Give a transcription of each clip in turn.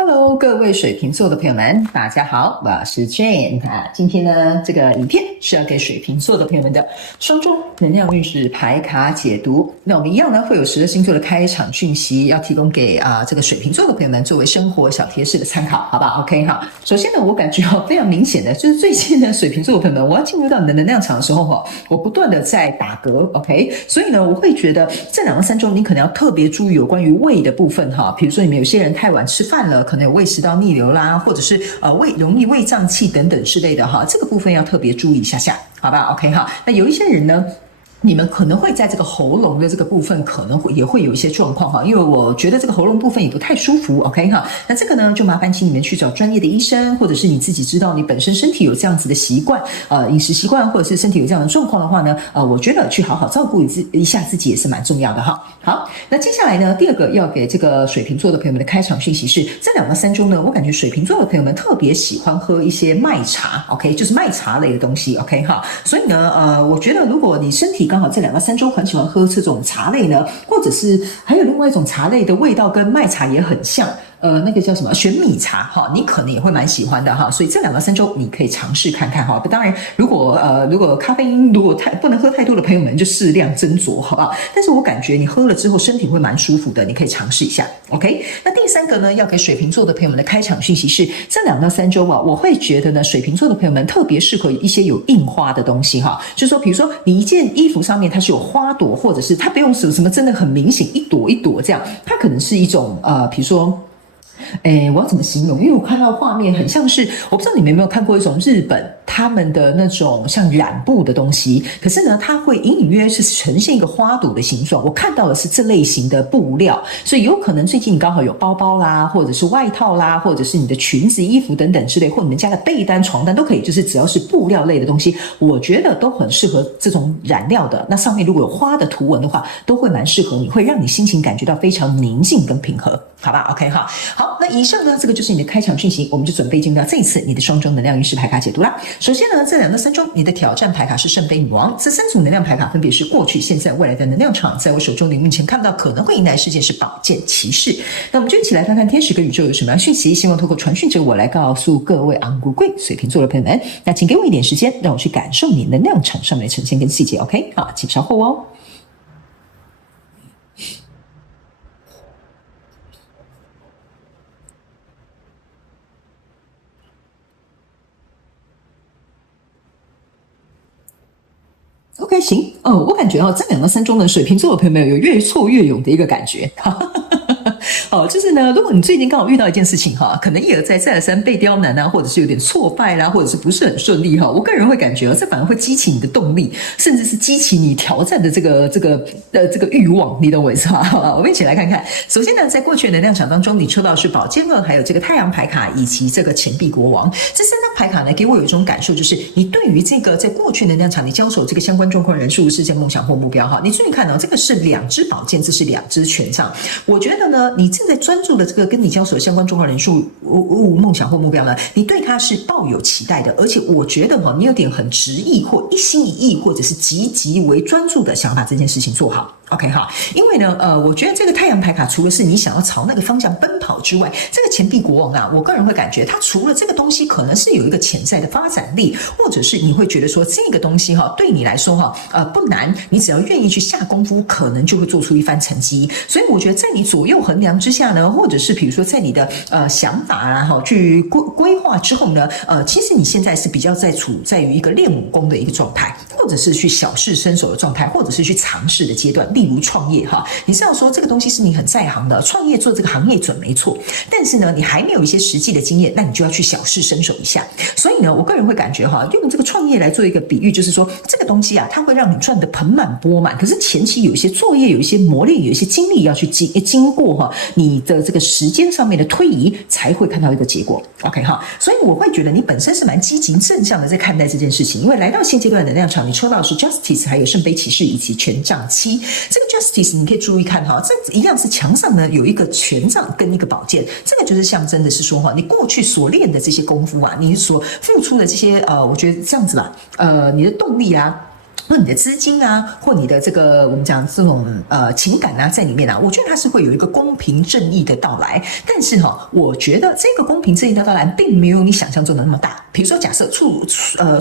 Hello，各位水瓶座的朋友们，大家好，我是 Jane 啊。今天呢，这个影片是要给水瓶座的朋友们的双周能量运势牌卡解读。那我们一样呢，会有12星座的开场讯息，要提供给这个水瓶座的朋友们作为生活小贴士的参考，好吧 ？OK 哈。首先呢，我感觉非常明显的，就是最近呢，水瓶座的朋友们，我要进入到你的能量场的时候我不断的在打嗝 ，OK， 所以呢，我会觉得这2到3周你可能要特别注意有关于胃的部分比如说你们有些人太晚吃饭了，可能有胃食道逆流啦，或者是容易胃胀气等等之类的这个部分要特别注意一下，好吧 ？OK 哈。那有一些人呢，你们可能会在这个喉咙的这个部分可能也会有一些状况因为我觉得这个喉咙部分也不太舒服 OK 哈。那这个呢就麻烦请你们去找专业的医生，或者是你自己知道你本身身体有这样子的习惯饮食习惯，或者是身体有这样的状况的话呢我觉得去好好照顾一下自己也是蛮重要的好，那接下来呢第二个要给这个水瓶座的朋友们的开场讯息是，这2到3周呢我感觉水瓶座的朋友们特别喜欢喝一些麦茶 OK， 就是麦茶类的东西 OK 哈。所以呢我觉得如果你身体刚好这2到3周很喜欢喝这种茶类呢，或者是还有另外一种茶类的味道跟麦茶也很像那个叫什么玄米茶你可能也会蛮喜欢的所以这2到3周你可以尝试看看当然如果咖啡因不能喝太多的朋友们就适量斟酌好不好？但是我感觉你喝了之后身体会蛮舒服的，你可以尝试一下 OK。 那第3个呢要给水瓶座的朋友们的开场讯息是，这2到3周我会觉得呢水瓶座的朋友们特别适合一些有印花的东西就是说比如说你一件衣服上面它是有花朵，或者是它不用什么真的很明显一朵一朵这样，它可能是一种比如说我要怎么形容？因为我看到画面很像是，我不知道你们有没有看过一种日本他们的那种像染布的东西，可是呢它会隐隐约是呈现一个花朵的形状，我看到的是这类型的布料，所以有可能最近你刚好有包包啦，或者是外套啦，或者是你的裙子衣服等等之类，或你们家的被单床单都可以，就是只要是布料类的东西，我觉得都很适合这种染料的，那上面如果有花的图文的话都会蛮适合你，会让你心情感觉到非常宁静跟平和，好吧 OK 好，那以上呢这个就是你的开场讯息，我们就准备进入到这一次你的双周能量运势牌卡解读啦。首先呢，这2到3周你的挑战牌卡是圣杯女王，这3组能量牌卡分别是过去、现在、未来的能量场，在我手中你目前看不到可能会迎来的事件是宝剑骑士。那我们就一起来看看天使跟宇宙有什么样讯息，希望透过传讯者我来告诉各位昂古贵水瓶座的朋友们。那请给我一点时间，让我去感受你能量场上面的呈现跟细节 OK 好，请稍后哦。OK 行我感觉这2到3周呢水瓶座的朋友们有越挫越勇的一个感觉就是呢如果你最近刚好遇到一件事情可能一而再再而三被刁难啊，或者是有点挫败啦，或者是不是很顺利我个人会感觉这反而会激起你的动力，甚至是激起你挑战的这个欲望，你懂我意思吗？好吧，我们一起来看看。首先呢，在过去的能量场当中，你抽到的是宝剑2，还有这个太阳牌卡以及这个钱币国王。这3张牌卡呢，给我有一种感受，就是你对于这个在过去能量场你交手这个相关状况、人数、事件、梦想或目标你注意看这个是2支宝剑，这是2支权杖。我觉得呢，你正在专注的这个跟你交手的相关状况、人数、梦想或目标呢，你对它是抱有期待的，而且我觉得你有点很执意或一心一意，或者是极为专注的想把这件事情做好。OK 哈，因为呢，我觉得这个太阳牌卡除了是你想要朝那个方向奔跑之外，这个钱币国王我个人会感觉它除了这个东西可能是有一个潜在的发展力，或者是你会觉得说这个东西对你来说不难，你只要愿意去下功夫，可能就会做出一番成绩。所以我觉得在你左右衡量之下呢，或者是比如说在你的想法去规划之后呢，其实你现在是比较处在于一个练武功的一个状态，或者是去小试身手的状态，或者是去尝试的阶段。例如创业你知道说这个东西是你很在行的，创业做这个行业准没错，但是呢你还没有一些实际的经验，那你就要去小试身手一下。所以呢我个人会感觉用这个创业来做一个比喻，就是说这个东西它会让你赚得盆满钵满，可是前期有一些作业，有一些磨练，有一些经历要去经过你的这个时间上面的推移，才会看到一个结果 OK 所以我会觉得你本身是蛮积极正向的在看待这件事情，因为来到现阶段的能量场，你抽到的是 Justice， 还有圣杯骑士以及权杖7。这个 Justice 你可以注意看这一样是墙上呢有一个权杖跟一个宝剑，这个就是象征的是说你过去所练的这些功夫你所付出的这些我觉得这样子吧你的动力或你的资金啊，或你的这个我们讲这种情感啊在里面啊，我觉得它是会有一个公平正义的到来。但是我觉得这个公平正义的到来并没有你想象中的那么大。比如说，假设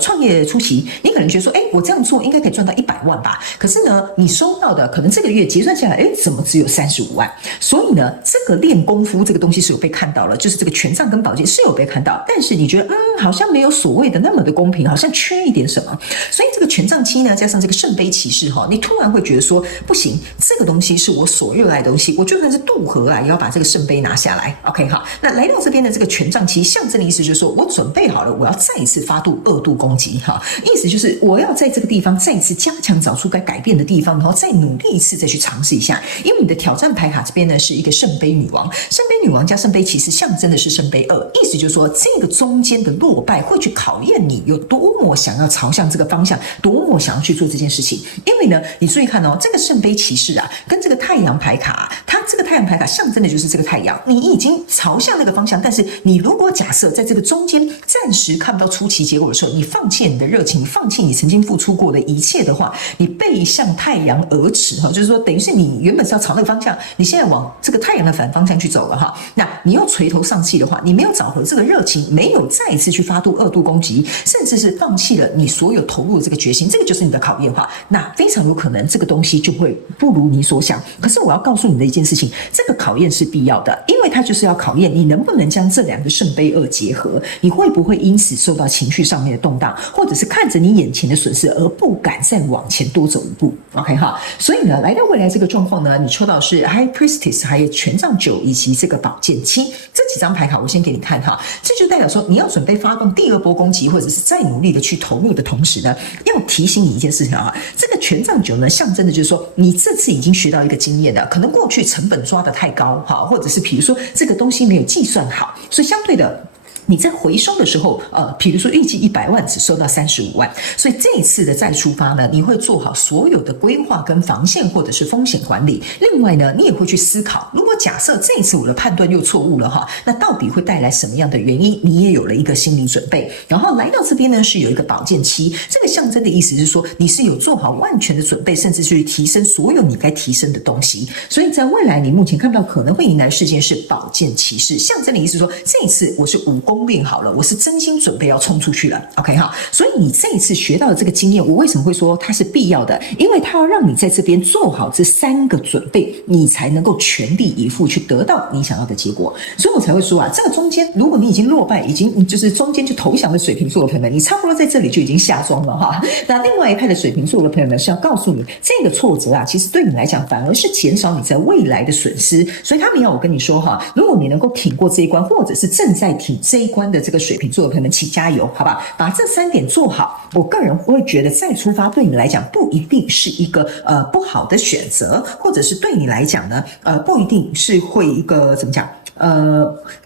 创业初期，你可能觉得说，我这样做应该可以赚到100万吧？可是呢，你收到的可能这个月结算下来，怎么只有35万？所以呢，这个练功夫这个东西是有被看到了，就是这个权杖跟宝剑是有被看到，但是你觉得好像没有所谓的那么的公平，好像缺一点什么。所以这个权杖七呢，加上这个圣杯骑士你突然会觉得说，不行，这个东西是我所热爱的东西，我就算是渡河也要把这个圣杯拿下来。OK， 好，那来到这边的这个权杖七，象征的意思就是说我准备好了，我要再一次发动2度攻击意思就是我要在这个地方再一次加强，找出该改变的地方，然后再努力一次，再去尝试一下。因为你的挑战牌卡这边呢是一个圣杯女王，圣杯女王加圣杯骑士象征的是圣杯2，意思就是说这个中间的落败会去考验你有多么想要朝向这个方向，多么想要去做这件事情。因为呢，你注意看这个圣杯骑士跟这个太阳牌卡它这个太阳牌卡象征的就是这个太阳，你已经朝向那个方向，但是你如果假设在这个中间暂时看不到初期结果的时候，你放弃你的热情，放弃你曾经付出过的一切的话，你背向太阳而驰就是说等于是你原本是要朝那个方向，你现在往这个太阳的反方向去走了那你又垂头丧气的话，你没有找回这个热情，没有再一次去发动2度攻击，甚至是放弃了你所有投入的这个决心，这个就是你的考验那非常有可能这个东西就会不如你所想。可是我要告诉你的一件事情，这个考验是必要的，因为它就是要考验你能不能将这2个圣杯2结合，你会不会因此受到情绪上面的动荡，或者是看着你眼前的损失而不敢再往前多走一步。 OK 所以呢，来到未来这个状况呢，你抽到是 High Priestess 还有权杖9以及这个宝剑7这几张牌卡，我先给你看这就代表说你要准备发动第2波攻击，或者是再努力的去投入的同时呢，要提醒你一件事情这个权杖9呢象征的就是说你这次已经学到一个经验了，可能过去成本抓得太高或者是比如说这个东西没有计算好，所以相对的你在回收的时候，比如说预计100万只收到35万，所以这一次的再出发呢，你会做好所有的规划跟防线或者是风险管理。另外呢，你也会去思考，如果假设这一次我的判断又错误了那到底会带来什么样的原因？你也有了一个心理准备。然后来到这边呢，是有一个宝剑7，这个象征的意思是说你是有做好万全的准备，甚至去提升所有你该提升的东西。所以在未来你目前看到可能会迎来的事件是宝剑骑士，象征的意思是说这一次我是武功练好了，我是真心准备要冲出去了 OK 所以你这一次学到的这个经验，我为什么会说它是必要的？因为它要让你在这边做好这3个准备，你才能够全力以赴去得到你想要的结果。所以我才会说这个中间如果你已经落败，已经就是中间就投降的水瓶座的朋友们，你差不多在这里就已经下庄了那另外一派的水瓶座的朋友们是要告诉你，这个挫折其实对你来讲反而是减少你在未来的损失。所以他们要我跟你说如果你能够挺过这一关，或者是正在挺这一关的这个水瓶座的朋友们，请加油好吧，把这3点做好。我个人会觉得再出发对你来讲不一定是一个不好的选择，或者是对你来讲呢不一定是会一个怎么讲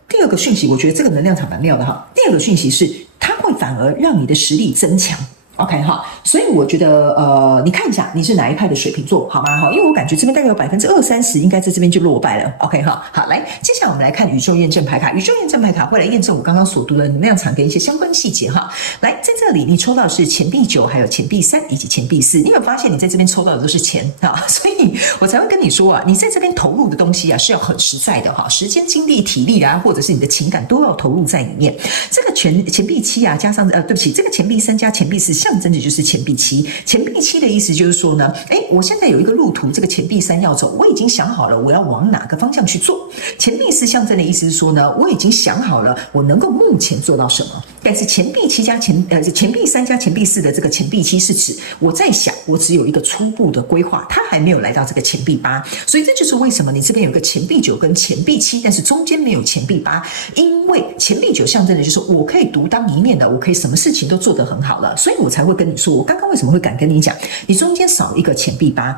第2个讯息，我觉得这个能量场蛮妙的第2个讯息是它会反而让你的实力增强。OK 所以我觉得你看一下你是哪一派的水瓶座好吗因为我感觉这边大概有20-30%应该在这边就落败了 OK 好，来接下来我们来看宇宙验证牌卡。宇宙验证牌卡会来验证我刚刚所读的能量场跟一些相关细节来在这里你抽到的是钱币9，还有钱币3以及钱币4，你有没有发现你在这边抽到的都是钱所以我才会跟你说你在这边投入的东西是要很实在的时间精力体力或者是你的情感都要投入在里面。这个钱币7加上对不起，这个钱币3加钱币4象征的就是钱币7。钱币7的意思就是说呢我现在有一个路途，这个钱币3要走，我已经想好了我要往哪个方向去做。钱币4象征的意思是说呢，我已经想好了我能够目前做到什么。但是钱币3加钱币4的这个钱币7是指我在想，我只有一个初步的规划，它还没有来到这个钱币8。所以这就是为什么你这边有个钱币9跟钱币7，但是中间没有钱币8，因为钱币9象征的就是我可以独当一面的，我可以什么事情都做得很好了，所以我才会跟你说，我刚刚为什么会敢跟你讲，你中间少一个钱币8。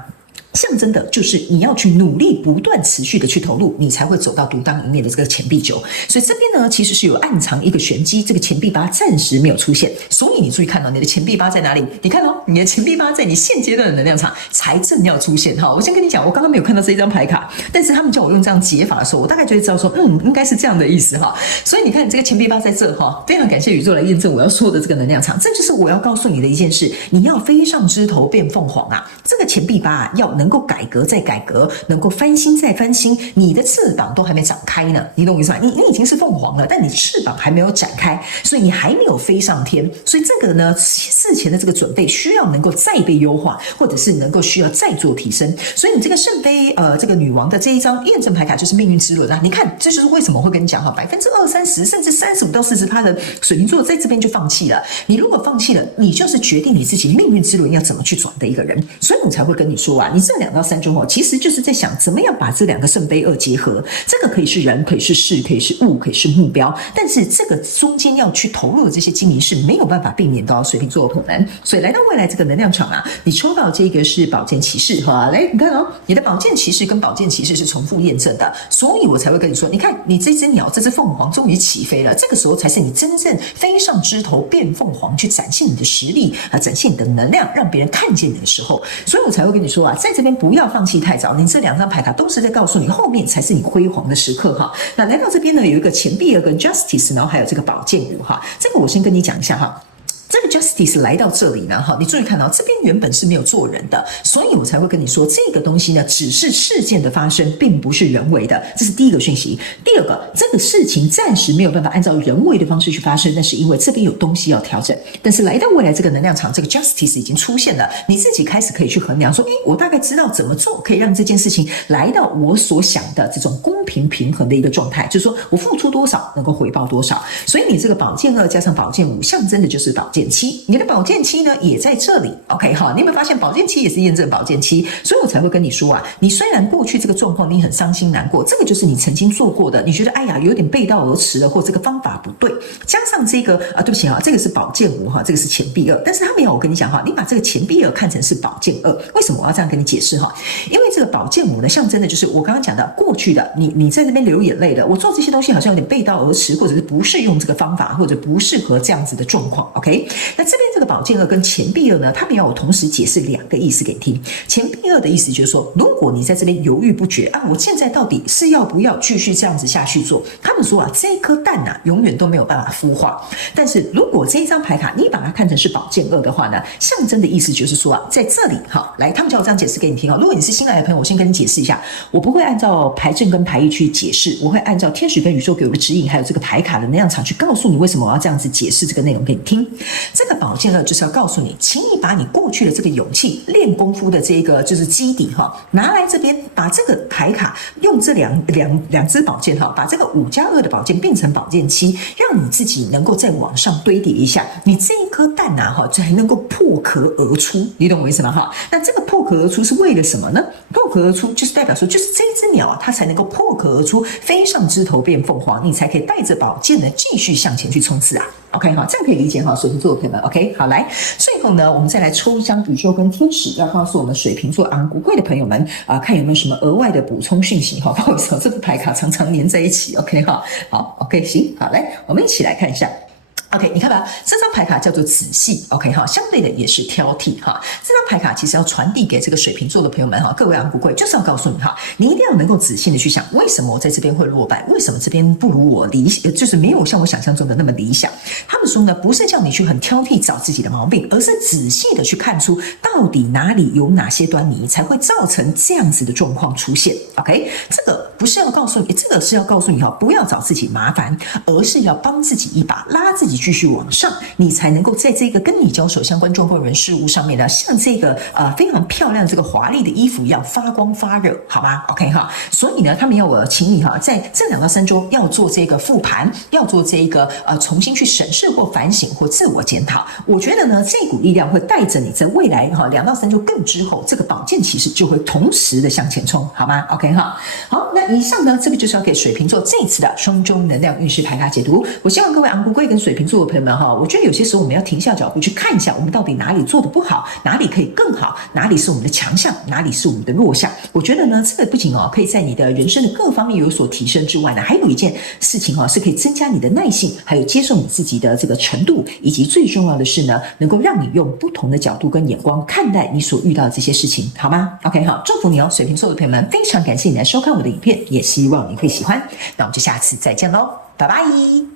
象征的就是你要去努力不断持续的去投入，你才会走到独当一面的这个钱币9。所以这边呢其实是有暗藏一个玄机，这个钱币8暂时没有出现，所以你注意看到你的钱币8在哪里？你看哦，你的钱币8在你现阶段的能量场才正要出现哈。我先跟你讲，我刚刚没有看到这一张牌卡，但是他们叫我用这样解法的时候，我大概就会知道说，应该是这样的意思哈。所以你看这个钱币8在这哈，非常感谢宇宙来验证我要说的这个能量场，这就是我要告诉你的一件事，你要飞上枝头变凤凰啊！这个钱币8啊，要能够改革再改革，能够翻新再翻新，你的翅膀都还没展开呢，你懂我意思吗？你已经是凤凰了，但你翅膀还没有展开，所以你还没有飞上天。所以这个呢，事前的这个准备需要能够再被优化，或者是能够需要再做提升。所以你这个圣杯这个女王的这一张验证牌卡就是命运之轮啊！你看，这就是为什么我会跟你讲哈，20%、30%甚至35%到40%的水瓶座在这边就放弃了。你如果放弃了，你就是决定你自己命运之轮要怎么去转的一个人。所以我才会跟你说啊，你这2到3周后，其实就是在想怎么样把这2个圣杯2结合。这个可以是人，可以是事，可以是物，可以是目标，但是这个中间要去投入的这些经营是没有办法避免到水瓶座的朋友们。所以来到未来这个能量场啊，你抽到这个是宝剑骑士哈，来你看哦，你的宝剑骑士跟宝剑骑士是重复验证的，所以我才会跟你说，你看你这只鸟，这只凤凰终于起飞了，这个时候才是你真正飞上枝头变凤凰，去展现你的实力展现你的能量，让别人看见你的时候，所以我才会跟你说啊，在这边不要放弃太早，你这2张牌卡都是在告诉你后面才是你辉煌的时刻哈。那来到这边呢，有一个钱币2跟 Justice， 然后还有这个宝剑5哈，这个我先跟你讲一下哈。这个 Justice 来到这里呢，哈，你注意看到这边原本是没有做人的，所以我才会跟你说，这个东西呢，只是事件的发生，并不是人为的，这是第一个讯息。第二个，这个事情暂时没有办法按照人为的方式去发生，那是因为这边有东西要调整。但是来到未来这个能量场，这个 Justice 已经出现了，你自己开始可以去衡量说，我大概知道怎么做可以让这件事情来到我所想的这种公平平衡的一个状态，就是说我付出多少能够回报多少。所以你这个宝剑2加上宝剑5，象征的就是宝剑7，你的宝剑7呢也在这里 ，OK 哈，你有没有发现宝剑7也是验证宝剑7？所以我才会跟你说啊，你虽然过去这个状况你很伤心难过，这个就是你曾经做过的，你觉得哎呀有点背道而驰了，或这个方法不对，加上这个对不起哈，这个是宝剑5哈，这个是钱币2，但是他没有我跟你讲哈，你把这个钱币2看成是宝剑2，为什么我要这样跟你解释哈？因为这个宝剑5呢，象征的就是我刚刚讲的过去的你在这边流眼泪的，我做这些东西好像有点背道而驰，或者是不适用这个方法，或者不适合这样子的状况 ，OK？ 那这边这个宝剑2跟钱币2呢，他们要我同时解释2个意思给你听。钱币2的意思就是说，如果你在这边犹豫不决啊，我现在到底是要不要继续这样子下去做？他们说啊，这颗蛋啊，永远都没有办法孵化。但是如果这一张牌卡你把它看成是宝剑2的话呢，象征的意思就是说啊，在这里好，来，他们叫我这样解释给你听啊。如果你是新来的朋友，我先跟你解释一下，我不会按照牌阵跟牌意去解释，我会按照天使跟宇宙给我的指引，还有这个牌卡的能量场去告诉你为什么我要这样子解释这个内容给你听。这个宝剑2就是要告诉你，请你把你过去的这个勇气、练功夫的这个就是基底哈，拿来这边，把这个牌卡用这两支宝剑哈，把这个5+2的宝剑变成宝剑7，让你自己能够再往上堆叠一下，你这一颗蛋啊哈，才能够破壳而出，你懂我意思吗哈？那这个破壳而出是为了什么呢？破壳而出就是代表说，就是这一只鸟啊，它才能够破壳而出，飞上枝头变凤凰，你才可以带着宝剑呢继续向前去冲刺啊。OK 哈，这样可以理解哈，水瓶座的朋友们 OK 好，来，最后呢，我们再来抽一张宇宙跟天使，要告诉我们水瓶座昂古贵的朋友们看有没有什么额外的补充讯息哈。不好意思，这副牌卡常常粘在一起 OK 哈，好 OK 行，好来，我们一起来看一下。OK， 你看吧，这张牌卡叫做仔细 ，OK 哈，相对的也是挑剔哈。这张牌卡其实要传递给这个水瓶座的朋友们哈，各位昂古贵，就是要告诉你哈，你一定要能够仔细的去想，为什么我在这边会落败，为什么这边不如我就是没有像我想象中的那么理想。他们说呢，不是叫你去很挑剔找自己的毛病，而是仔细的去看出到底哪里有哪些端倪，才会造成这样子的状况出现。OK， 这个不是要告诉你，这个是要告诉你哈，不要找自己麻烦，而是要帮自己一把，拉自己继续往上，你才能够在这个跟你交手相关状况人事物上面呢，像这个非常漂亮这个华丽的衣服一样发光发热，好吗 ？OK 哈，所以呢，他们要我请你哈，在这2到3周要做这个复盘，要做这个重新去审视或反省或自我检讨。我觉得呢，这股力量会带着你在未来哈2到3周更之后，这个宝剑骑士就会同时的向前冲，好吗 ？OK 哈，好，那以上呢，这个就是要给水瓶座这一次的双周能量运势牌卡解读。我希望各位昂古贵跟水瓶座座的朋友们哈，我觉得有些时候我们要停下脚步去看一下，我们到底哪里做得不好，哪里可以更好，哪里是我们的强项，哪里是我们的弱项。我觉得呢，这个不仅可以在你的人生的各方面有所提升之外呢，还有一件事情是可以增加你的耐性，还有接受你自己的这个程度，以及最重要的是呢，能够让你用不同的角度跟眼光看待你所遇到的这些事情，好吗 ？OK， 好，祝福你水瓶座的朋友们，非常感谢你来收看我的影片，也希望你会喜欢。那我们就下次再见喽，拜拜。